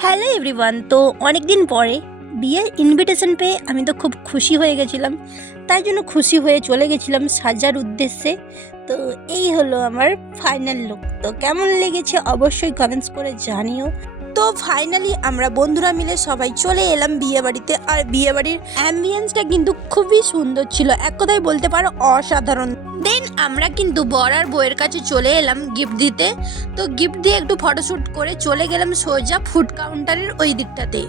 Hello everyone. তো অনেক দিন পরে বিয়ের ইনভিটেশন পেয়ে আমি তো খুব খুশি হয়ে গেছিলাম। তাই জন্য খুশি হয়ে চলে গেছিলাম সাজার উদ্দেশ্যে। তো এই হলো আমার ফাইনাল লুক। তো কেমন লেগেছে অবশ্যই কমেন্টস করে জানিও। তো ফাইনালি আমরা বন্ধুরা মিলে সবাই চলে এলাম বিয়ে বাড়িতে। আর বিয়ে বাড়ির অ্যাম্বিয়েন্সটা কিন্তু খুবই সুন্দর ছিল, এক কথায় বলতে পারো অসাধারণ। দেন আমরা কিন্তু বর আর বউয়ের কাছে চলে এলাম গিফট দিতে। তো গিফট দিয়ে একটু ফটোশ্যুট করে চলে গেলাম সোজা ফুড কাউন্টারের ওই দিকটাতে।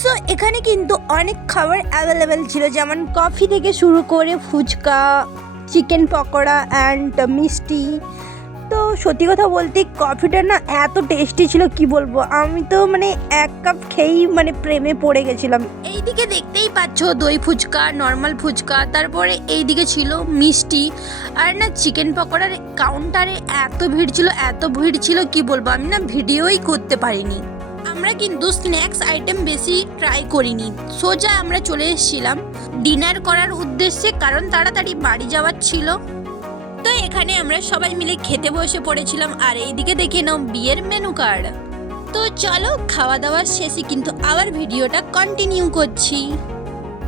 সো এখানে কিন্তু অনেক খাবার অ্যাভেলেবেল ছিল, যেমন কফি থেকে শুরু করে ফুচকা, চিকেন পকোড়া অ্যান্ড মিষ্টি। তো সত্যি কথা বলতে কফিটা না এত টেস্টি ছিল, কি বলবো। আমি তো এক কাপ খেয়েই প্রেমে পড়ে গেছিলাম। এইদিকে দেখতেই পাচ্ছ দই ফুচকা, নর্মাল ফুচকা, তারপরে এইদিকে ছিল মিষ্টি। আর না চিকেন পকোড়ার কাউন্টারে এত ভিড় ছিল কি বলবো, আমি না ভিডিওই করতে পারিনি। আমরা কিন্তু স্ন্যাক্স আইটেম বেশি ট্রাই করিনি, সোজা আমরা চলে এসেছিলাম ডিনার করার উদ্দেশ্যে, কারণ তাড়াতাড়ি বাড়ি যাওয়ার ছিল। তো এখানে আমরা সবাই মিলে খেতে বসে পড়েছিলাম। আর এইদিকে দেখে নাও বিয়ের মেনু কার্ড। তো চলো খাওয়া দাওয়ার শেষে কিন্তু আবার ভিডিওটা কন্টিনিউ করছি।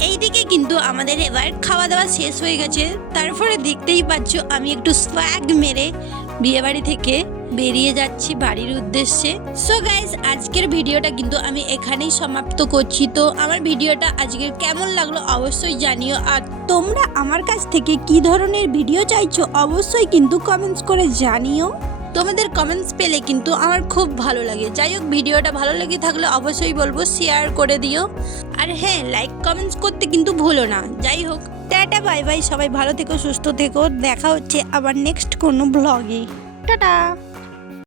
এইদিকে কিন্তু আমাদের এবার খাওয়া দাওয়া শেষ হয়ে গেছে। তারপরে দেখতেই পাচ্ছ আমি একটু স্ওয়াগ মেরে বিয়ে বাড়ি থেকে বেরিয়ে যাচ্ছি বাড়ির উদ্দেশ্যে। সো গাইস, আজকের ভিডিওটা কিন্তু আমি এখানেই সমাপ্ত করছি। তো আমার ভিডিওটা আজকের কেমন লাগলো অবশ্যই জানিও। আর তোমরা আমার কাছ থেকে কি ধরনের ভিডিও চাইছো অবশ্যই কিন্তু কমেন্টস করে জানিও। তোমাদের কমেন্টস পেলে কিন্তু আমার খুব ভালো লাগে। যাই হোক, ভিডিওটা ভালো লেগে থাকলে অবশ্যই বলবো শেয়ার করে দিও। আর হ্যাঁ, লাইক কমেন্টস করতে কিন্তু ভুলো না। যাই হোক, টাটা বাই বাই, সবাই ভালো থেকো, সুস্থ থেকো। দেখা হচ্ছে আবার নেক্সট কোনো ব্লগে। টাটা।